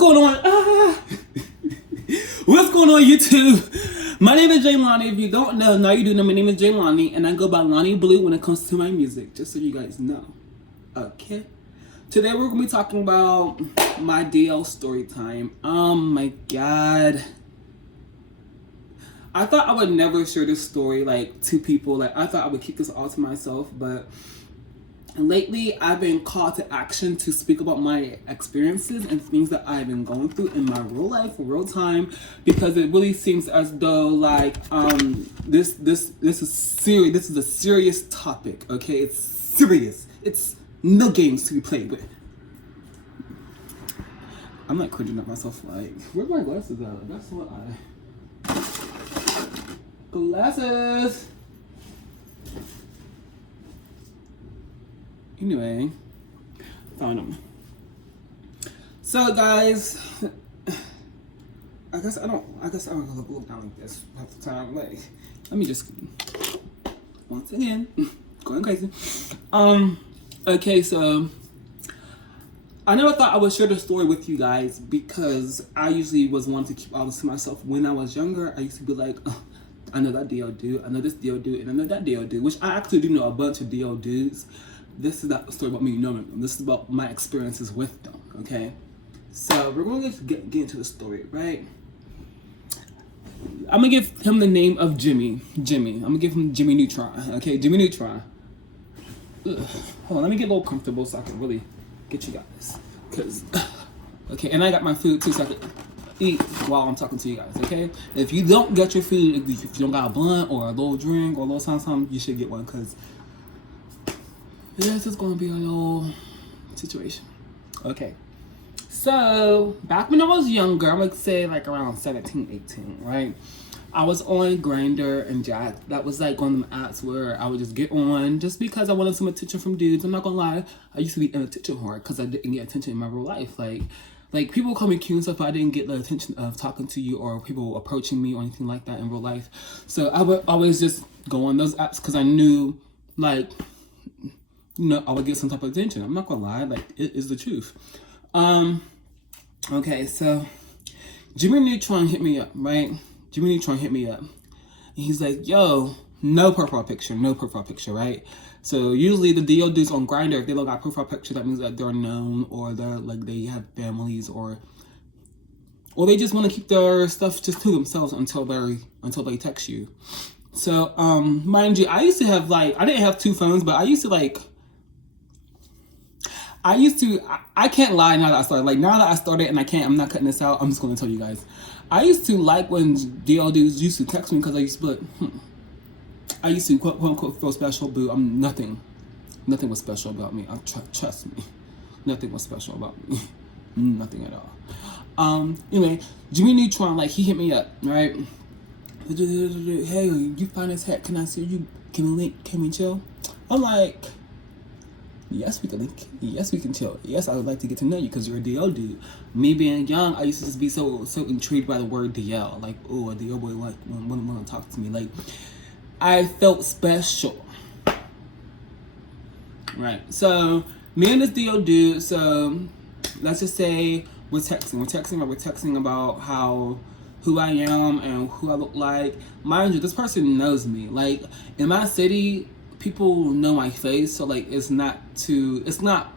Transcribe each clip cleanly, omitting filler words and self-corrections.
Going on? What's going on, YouTube? My name is Jah'Lani. If you don't know, now you do know my name is Jah'Lani, and I go by Lonnie Blue when it comes to my music, just so you guys know. Okay. Today we're gonna be talking about my DL story time. Oh my god. I thought I would never share this story to people. I thought I would keep this all to myself, but lately I've been called to action to speak about my experiences and things that I've been going through in my real life, real time, because it really seems as though this is serious. This is a serious topic. Okay, it's serious. It's no games to be played with. I'm not cringing at myself. Where's my glasses at? That's what glasses. Anyway, found them. So guys, I guess I don't look down like this half the time. Let me just once again going crazy. Okay, so I never thought I would share this story with you guys because I usually was one to keep all this to myself. When I was younger, I used to be like, oh, I know that DL dude, I know this DL dude, and I know that DL dude, which I actually do know a bunch of DL dudes. This is not a story about me knowing them. This is about my experiences with them, okay? So we're going to get into the story, right? I'm going to give him the name of Jimmy. I'm going to give him Jimmy Neutron, okay? Jimmy Neutron. Ugh. Hold on, let me get a little comfortable so I can really get you guys. Okay, and I got my food too so I can eat while I'm talking to you guys, okay? If you don't get your food, if you don't got a blunt or a little drink or a little something, you should get one because this is going to be a little situation. Okay. So, back when I was younger, I would say around 17, 18, right? I was on Grindr and Jack. That was one of them apps where I would just get on just because I wanted some attention from dudes. I'm not going to lie. I used to be an attention whore because I didn't get attention in my real life. Like people call me cute and stuff, but I didn't get the attention of talking to you or people approaching me or anything like that in real life. So I would always just go on those apps because I knew I would get some type of attention. I'm not gonna lie, it is the truth. Okay, so Jimmy Neutron hit me up, right? Jimmy Neutron hit me up. And he's like, yo, no profile picture, right? So usually the DL dudes on Grindr, if they don't got profile picture, that means that they're known or they're they have families or they just want to keep their stuff just to themselves until they text you. So mind you, I used to have I didn't have two phones, but I used to I can't lie now that I started. Now that I started and I'm not cutting this out, I'm just going to tell you guys. I used to when DL dudes used to text me because I used to be I used to quote unquote feel special, boo. I'm nothing was special about me. Trust me. Nothing was special about me. Nothing at all. Anyway, Jimmy Neutron, he hit me up, right? Hey, you fine as heck. Can I see you? Can we link? Can we chill? I'm like, yes, we can link. Yes, we can chill. Yes, I would like to get to know you because you're a DL dude. Me being young, I used to just be so intrigued by the word DL. Oh, a DL boy want to talk to me. I felt special. Right. So, me and this DL dude, so let's just say we're texting about who I am and who I look like. Mind you, this person knows me. In my city, people know my face, so it's not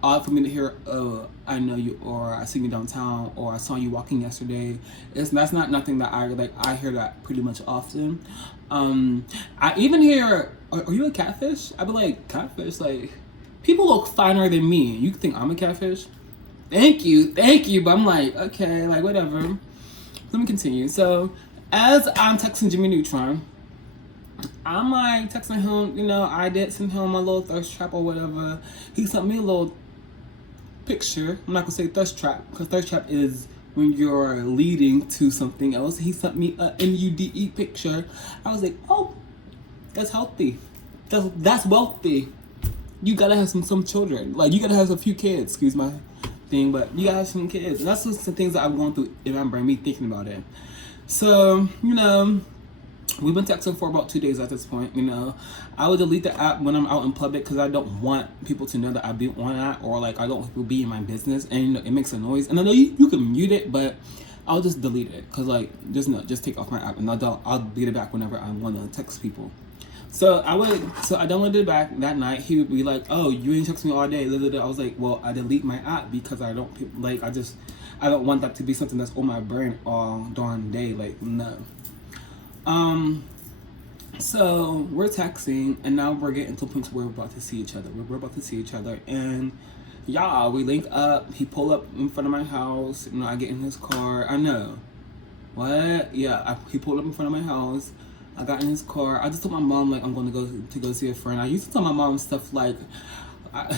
odd for me to hear, oh, I know you, or I see you downtown, or I saw you walking yesterday. That's not nothing that I hear that pretty much often. I even hear, are you a catfish? I'd be like, catfish? People look finer than me. You think I'm a catfish? Thank you, but I'm okay, whatever. Let me continue. So, as I'm texting Jimmy Neutron, I'm texting him, I did send him a little thirst trap or whatever. He sent me a little picture. I'm not gonna say thirst trap because thirst trap is when you're leading to something else. He sent me a NUDE picture. I was like, oh, that's healthy. That's wealthy. You gotta have some children. You gotta have a few kids, excuse my thing, but you gotta have some kids. And that's just the things that I'm going through in my brain, me thinking about it. So, We've been texting for about 2 days at this point. You know, I would delete the app when I'm out in public because I don't want people to know that I be on that, or like I don't want people to be in my business, and you know, it makes a noise. And I know you can mute it, but I'll just delete it because like just take off my app, and I'll delete it back whenever I want to text people. So I downloaded it back that night. He would be like, "Oh, you ain't text me all day." I was like, "Well, I delete my app because I don't like I don't want that to be something that's on my brain all darn day. Like no." So we're texting, and now we're getting to a point where we're about to see each other. We're about to see each other, and yeah, we link up. He pulled up in front of my house. You know, I get in his car. I know. What? Yeah, he pulled up in front of my house. I got in his car. I just told my mom like I'm going to go see a friend. I used to tell my mom stuff like, I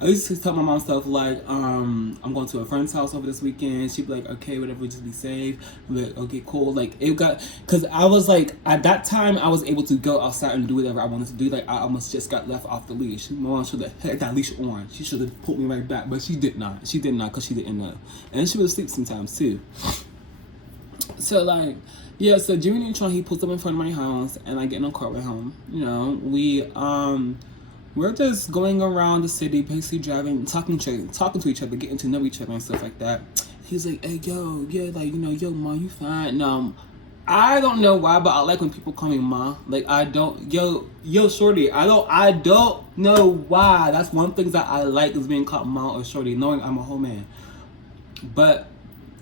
used to tell my mom stuff like, I'm going to a friend's house over this weekend. She'd be like, okay, whatever, just be safe. I'd be like, okay, cool. Like, it got, because I was like, at that time, I was able to go outside and do whatever I wanted to do. Like, I almost just got left off the leash. My mom should have had that leash on. She should have pulled me right back, but she did not. She did not, because she didn't know. And she would sleep sometimes, too. So, like, yeah, so Jimmy Neutron, he pulls up in front of my house, and I get in a car with him. You know, we're just going around the city, basically driving, talking to each other, getting to know each other and stuff like that. He's like, hey, yo, yeah, like, you know, yo, ma, you fine? No, I don't know why, but I like when people call me ma. Like, I don't, yo, shorty, I don't know why. That's one thing that I like is being called ma or shorty, knowing I'm a whole man. But,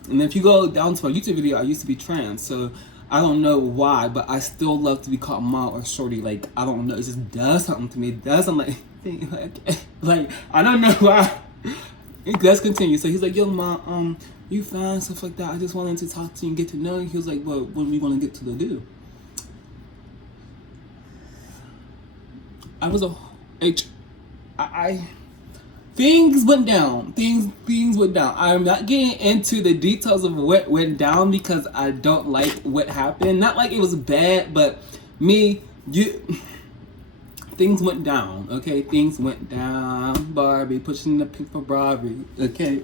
and if you go down to my YouTube video, I used to be trans, so I don't know why, but I still love to be called ma or shorty. Like, I don't know, it just does something to me. It does something like I don't know why. Let's continue. So he's like, yo, ma, you fine, stuff like that. I just wanted to talk to you and get to know you. He was like, well, when are we gonna get to the do? I was things went down. Things went down. I'm not getting into the details of what went down because I don't like what happened. Not like it was bad, but things went down. Okay, things went down. Barbie pushing the pink for Barbie. Okay.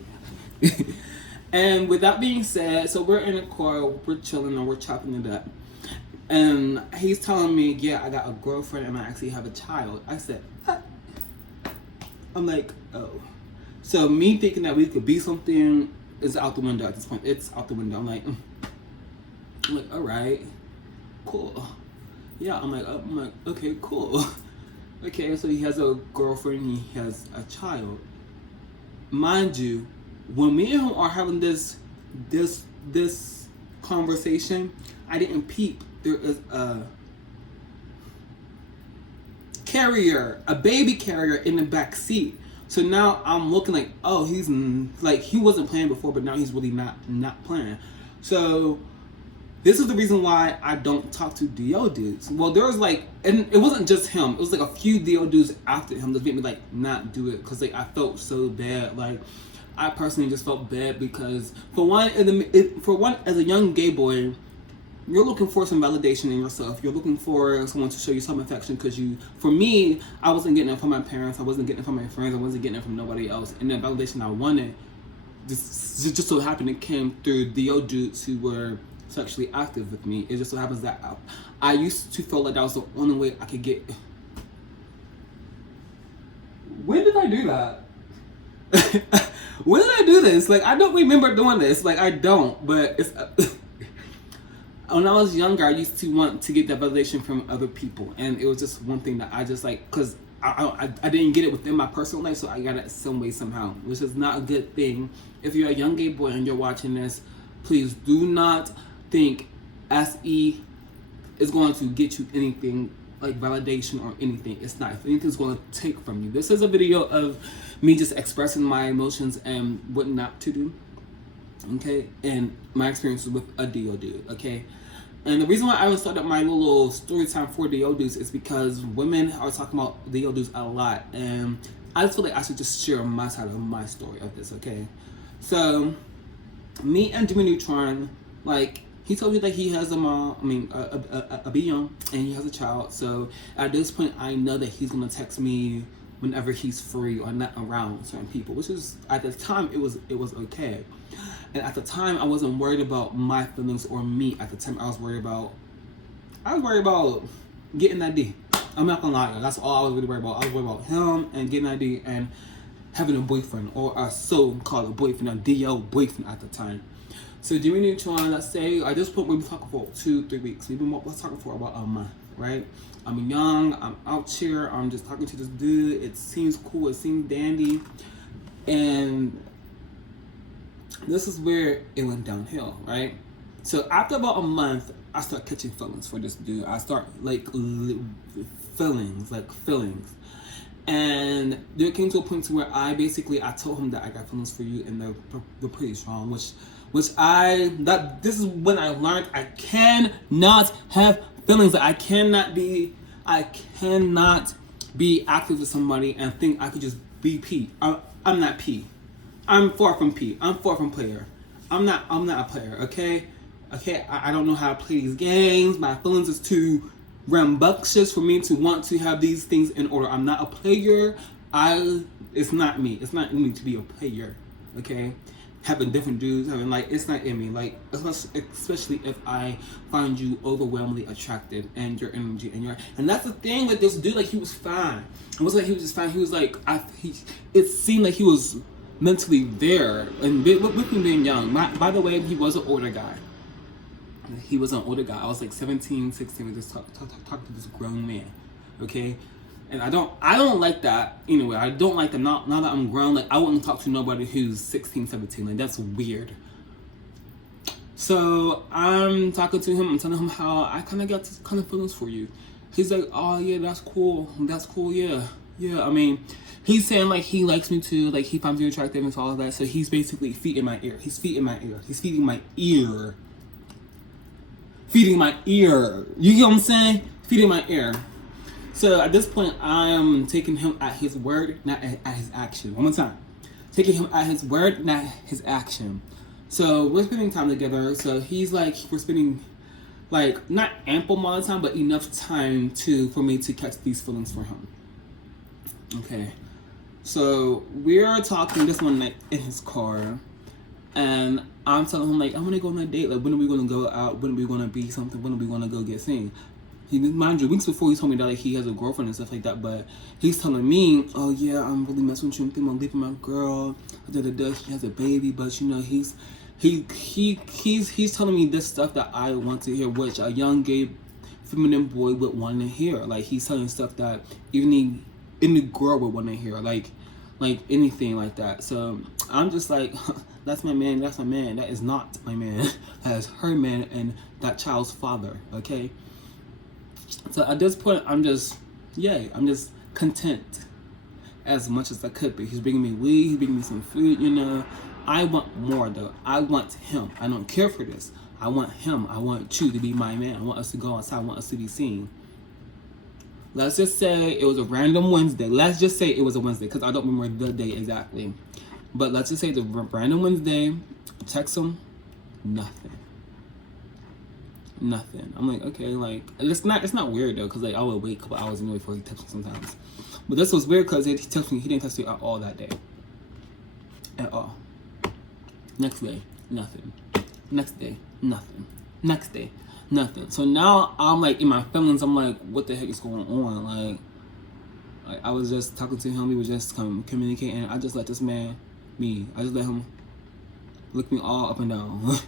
And with that being said, so we're in a car, we're chilling and we're chopping it up. And he's telling me, yeah, I got a girlfriend and I actually have a child. I said, what? I'm like, oh. So me thinking that we could be something is out the window at this point. It's out the window. I'm like, all right, cool. Yeah, I'm like, okay, cool. Okay, so he has a girlfriend, he has a child. Mind you, when me and him are having this conversation, I didn't peep. There is a baby carrier in the back seat. So now I'm looking like, oh, he's like, he wasn't playing before, but now he's really not playing. So this is the reason why I don't talk to DO dudes. Well, there was like, and it wasn't just him. It was like a few DO dudes after him that made me like not do it because like I felt so bad. Like I personally just felt bad because for one, as a young gay boy, you're looking for some validation in yourself. You're looking for someone to show you some affection because for me, I wasn't getting it from my parents. I wasn't getting it from my friends. I wasn't getting it from nobody else. And the validation I wanted just so happened it came through DO dudes who were sexually active with me. It just so happens that I used to feel like that was the only way I could get. When did I do that? When did I do this? Like, I don't remember doing this. Like, I don't. But it's when I was younger, I used to want to get that validation from other people, and it was just one thing that I just like because I didn't get it within my personal life, so I got it some way somehow, which is not a good thing. If you're a young gay boy and you're watching this, please do not think SE is going to get you anything like validation or anything. It's not. If anything's going to take from you. This is a video of me just expressing my emotions and what not to do. Okay, and my experiences with a DO dude. Okay, and the reason why I even started my little story time for DO dudes is because women are talking about DO dudes a lot, and I just feel like I should just share my side of my story of this. Okay, so me and Jimmy Neutron, like, he told me that he has a BM, and he has a child. So at this point, I know that he's gonna text me whenever he's free or not around certain people, which is at the time it was okay. And at the time, I wasn't worried about my feelings or me. At the time, I was worried about I was worried about getting that D. I'm not gonna lie, that's all I was really worried about. I was worried about him and getting that D and having a boyfriend, or a so-called boyfriend, a DO boyfriend at the time. So Jimmy Neutron, let's say, at this point we've been talking for 2-3 weeks. We've been talking for about a month, right? I'm young, I'm out here, I'm just talking to this dude. It seems cool, it seems dandy. And this is where it went downhill, right? So after about a month, I start catching feelings for this dude. I start like feelings. And there came to a point to where I told him that I got feelings for you, and they're pretty strong. This is when I learned I cannot have feelings. I cannot be active with somebody and think I could just be P. I'm not P. I'm far from P. I'm far from player. I'm not a player. Okay. I don't know how to play these games. My feelings is too rambunctious for me to want to have these things in order. I'm not a player. It's not me. It's not in me to be a player. Okay, having different dudes, it's not in me. Like, especially if I find you overwhelmingly attractive and your energy and that's the thing with this dude. Like, he was fine. It wasn't like he was just fine. He was like, it seemed like he was mentally there. And with me being young, by the way, he was an older guy. He was an older guy. I was like 17, 16, and just talk to this grown man, okay? And I don't like that anyway. I don't like that. Now that I'm grown, like, I wouldn't talk to nobody who's 16, 17. Like, that's weird. So I'm talking to him. I'm telling him how I kind of got this kind of feelings for you. He's like, oh yeah, that's cool. Yeah. I mean, he's saying like he likes me too. Like, he finds me attractive and all of that. So he's basically feeding my ear. He's feeding my ear. You get what I'm saying? Feeding my ear. So at this point, I'm taking him at his word, not at his action. One more time. Taking him at his word, not his action. So we're spending time together. So he's like, we're spending like not ample amount of time, but enough time for me to catch these feelings for him. Okay. So we're talking this one night in his car. And I'm telling him, like, I want to go on a date. Like, when are we going to go out? When are we going to be something? When are we going to go get seen? Mind you, weeks before he told me that, like, he has a girlfriend and stuff like that. But he's telling me, oh, yeah, I'm really messing with you. I'm thinking about leaving my girl. She has a baby. But, you know, he's telling me this stuff that I want to hear, which a young gay feminine boy would want to hear. Like, he's telling stuff that even any girl would want to hear. Like anything like that. So I'm just like, that's my man. That is not my man. That is her man and that child's father. Okay. So at this point, I'm just content as much as I could be. He's bringing me weed. He's bringing me some food. You know, I want more though. I want him. I don't care for this. I want him. I want you to be my man. I want us to go outside. I want us to be seen. Let's just say it was a random Wednesday. Let's just say it was a Wednesday because I don't remember the day exactly. But let's just say it's a random Wednesday. Text him. Nothing. I'm like, okay, like, it's not weird though, because like I would wait a couple hours anyway before he texts me sometimes. But this was weird because he texted me. He didn't text me at all that day. At all. Next day, nothing. Next day, nothing. Next day, nothing. So now I'm like in my feelings. I'm like, what the heck is going on? Like I was just talking to him. We were just communicating. I just let this man, I just let him look me all up and down.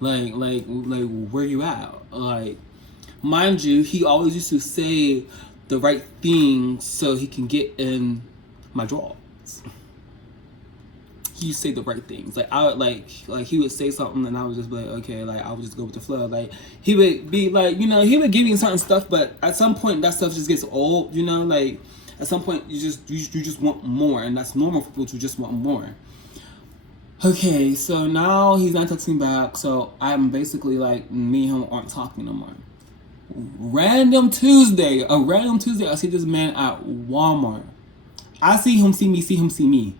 like where you at? Like, mind you, he always used to say the right thing so he can get in my drawers. He say the right things. Like I would like he would say something and I would just be like, okay, like I would just go with the flow. Like he would be like, you know, he would give me certain stuff, but at some point that stuff just gets old, you know, like at some point you just want more, and that's normal for people to just want more. Okay, so now he's not texting back, so I'm basically like, me and him aren't talking no more. Random Tuesday, I see this man at Walmart. I see him see me.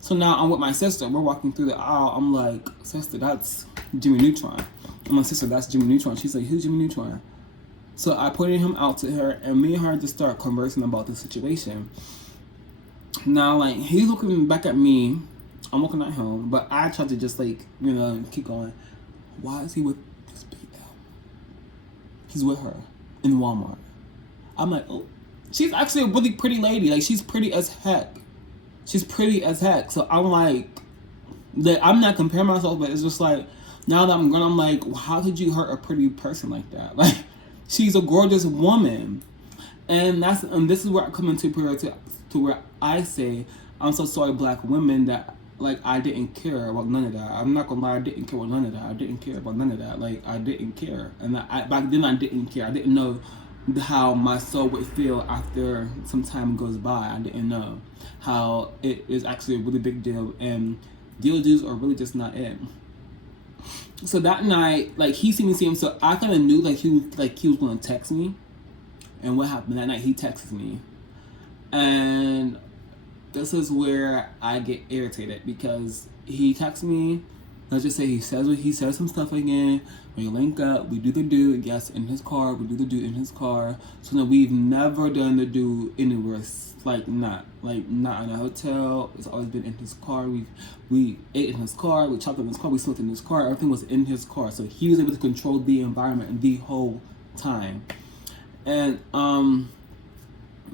So now I'm with my sister. We're walking through the aisle. I'm like, sister, that's Jimmy Neutron. I'm like, sister, that's Jimmy Neutron. She's like, who's Jimmy Neutron? So I pointed him out to her, and me and her just start conversing about the situation. Now, like, he's looking back at me. I'm looking at him, but I tried to just, like, you know, keep going. Why is he with this BL? he's with her in Walmart. I'm like, oh, she's actually a really pretty lady. Like, she's pretty as heck. She's pretty as heck. So I'm like, I'm not comparing myself, but it's just like, now that I'm grown, I'm like, well, how could you hurt a pretty person like that? Like, she's a gorgeous woman. And this is where I come into period to where I say, I'm so sorry, black women, that like I didn't care about none of that. I'm not gonna lie, I didn't care about none of that. I didn't care about none of that. Like, I didn't care. And back then I didn't care. I didn't know how my soul would feel after some time goes by. I didn't know how it is actually a really big deal, and deal dudes are really just not it. So that night, like, he seen me see him, so I kind of knew like he was gonna text me. And what happened that night? He texted me, and this is where I get irritated, because he texts me. Let's just say he says some stuff again. We link up, we do the do, yes, in his car. We do the do in his car. So no, we've never done the do anywhere, not in a hotel. It's always been in his car. We ate in his car, we chopped up in his car, we smoked in his car. Everything was in his car. So he was able to control the environment the whole time. And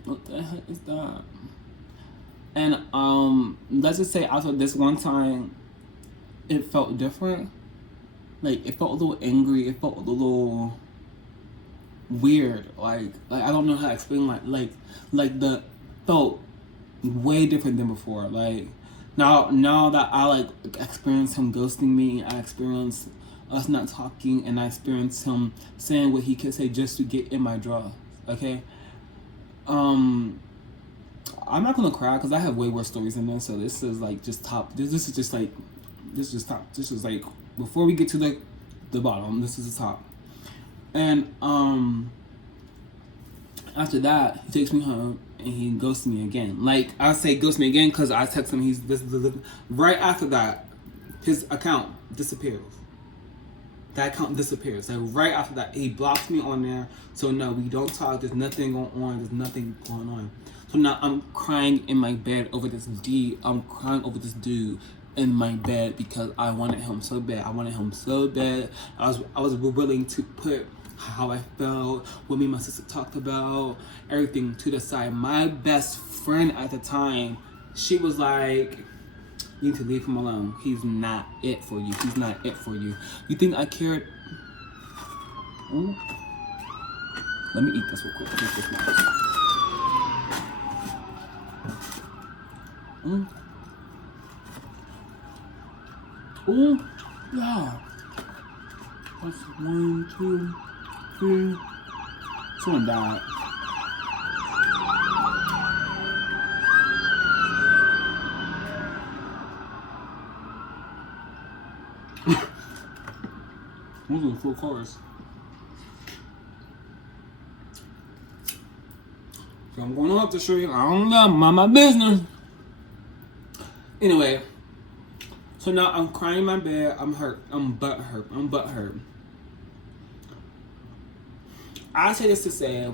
what the heck is that? And let's just say after this one time, it felt different. Like, it felt a little angry. It felt a little weird. Like I don't know how to explain. Like the felt way different than before. Like now that I like experienced him ghosting me, I experienced us not talking, and I experienced him saying what he could say just to get in my draw. Okay. I'm not gonna cry because I have way worse stories in there. So this is like just top. This is just like. This is top. This is like before we get to the bottom. This is the top. And after that, he takes me home and he ghosts me again. Like, I say ghost me again because I text him. Right after that, his account disappears. That account disappears. Like, right after that, he blocks me on there. So no, we don't talk. There's nothing going on. There's nothing going on. So now I'm crying in my bed over this D. I'm crying over this dude in my bed because I wanted him so bad. I was willing to put how I felt, what me and my sister talked about, everything to the side. My best friend at the time, she was like, you need to leave him alone. He's not it for you. He's not it for you. You think I cared? Ooh. Let me eat this real quick. Eat this nice. Oh, yeah. That's 1, 2, 3. Someone died. Those are 4 cars. So I'm going up the street. I don't know. Mind my business. Anyway. So now I'm crying in my bed. I'm hurt. I'm butt hurt. I say this to say,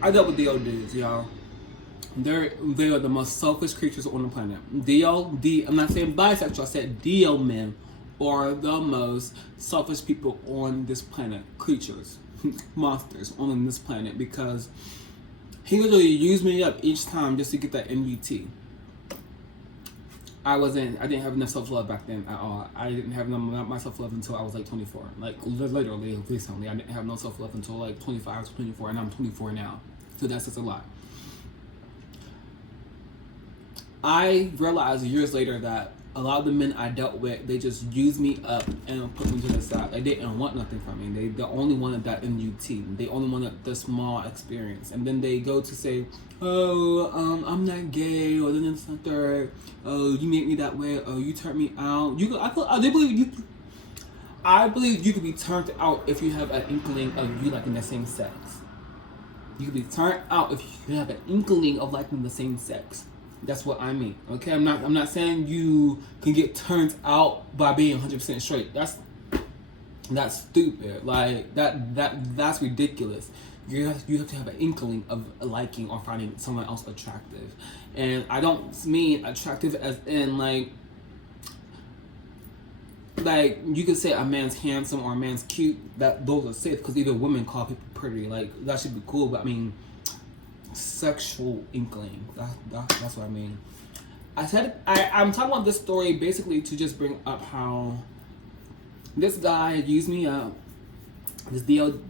I dealt with DL dudes, y'all. They are the most selfish creatures on the planet. I'm not saying bisexual. I said DL men are the most selfish people on this planet. Creatures, monsters on this planet, because he literally used me up each time just to get that NVT. I didn't have enough self-love back then at all. I didn't have my self-love until I was like 24. Like, literally, recently, I didn't have no self-love until like 25, 24, and I'm 24 now. So that's just a lot. I realized years later that a lot of the men I dealt with, they just used me up and put me to the side. They didn't want nothing from me. They only wanted that NUT. They only wanted the small experience. And then they go to say, oh, I'm not gay, or then it's not third. Oh, you made me that way. Oh, you turned me out. I believe you could be turned out if you have an inkling of you liking the same sex. You could be turned out if you have an inkling of liking the same sex. That's what I mean. Okay, I'm not saying you can get turned out by being 100% straight. That's stupid. Like that's ridiculous. You have to have an inkling of liking or finding someone else attractive. And I don't mean attractive as in like like you could say a man's handsome or a man's cute, that those are safe because even women call people pretty. Like that should be cool, but I mean, sexual inkling. That's what I mean. I'm talking about this story basically to just bring up how this guy used me up. This DL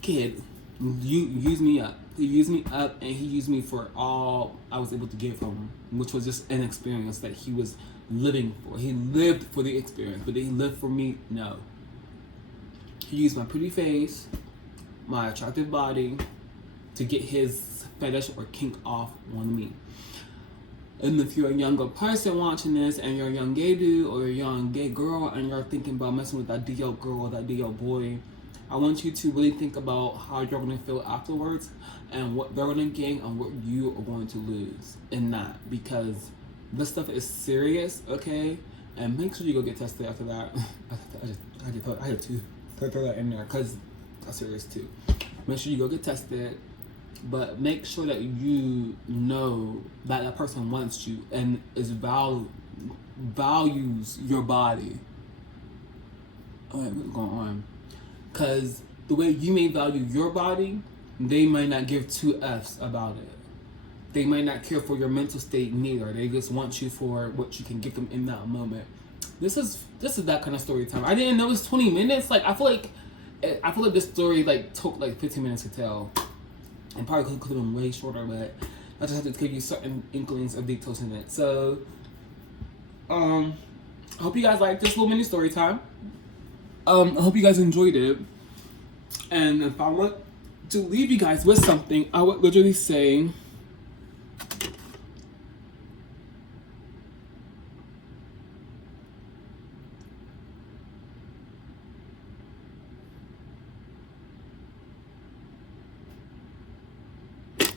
kid used me up. He used me up, and he used me for all I was able to give him, which was just an experience that he was living for. He lived for the experience, but did he live for me? No. He used my pretty face, my attractive body, to get his fetish or kink off on me. And if you're a younger person watching this, and you're a young gay dude or a young gay girl, and you're thinking about messing with that DL girl or that DL boy, I want you to really think about how you're going to feel afterwards and what they're going to gain and what you are going to lose in that, because this stuff is serious, okay? And make sure you go get tested after that. I had to throw that in there because that's serious too. Make sure you go get tested, but make sure that you know that that person wants you and values your body. Alright, what's going on? Because the way you may value your body, they might not give two F's about it. They might not care for your mental state neither. They just want you for what you can give them in that moment. This is that kind of story time. I didn't know it was 20 minutes. Like I feel like this story like took like 15 minutes to tell, and probably could have been way shorter. But I just have to give you certain inklings of details in it. So, I hope you guys like this little mini story time. I hope you guys enjoyed it. And if I want to leave you guys with something, I would literally say,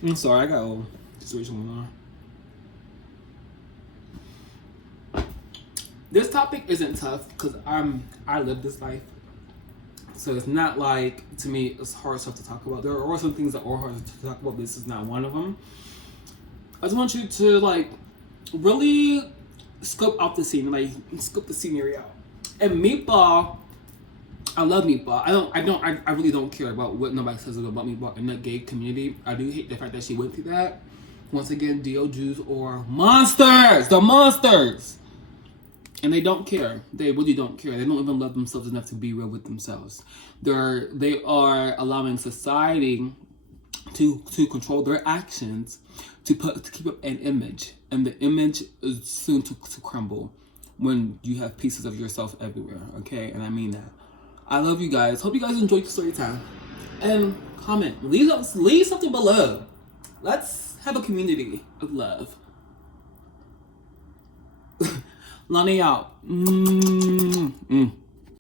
I'm sorry, I got a little situation going on. This topic isn't tough because I live this life. So it's not like, to me, it's hard stuff to talk about. There are some things that are hard to talk about, but this is not one of them. I just want you to like really scope out the scene, like scope the scenery out. And Meatball, I love Meatball. I really don't care about what nobody says about Meatball in the gay community. I do hate the fact that she went through that. Once again, DL Jews are monsters. The monsters. And they don't care. They really don't care. They don't even love themselves enough to be real with themselves. They are allowing society to control their actions, to keep up an image, and the image is soon to crumble when you have pieces of yourself everywhere. Okay, and I mean that. I love you guys. Hope you guys enjoyed the story time. And comment, leave something below. Let's have a community of love. Lani out.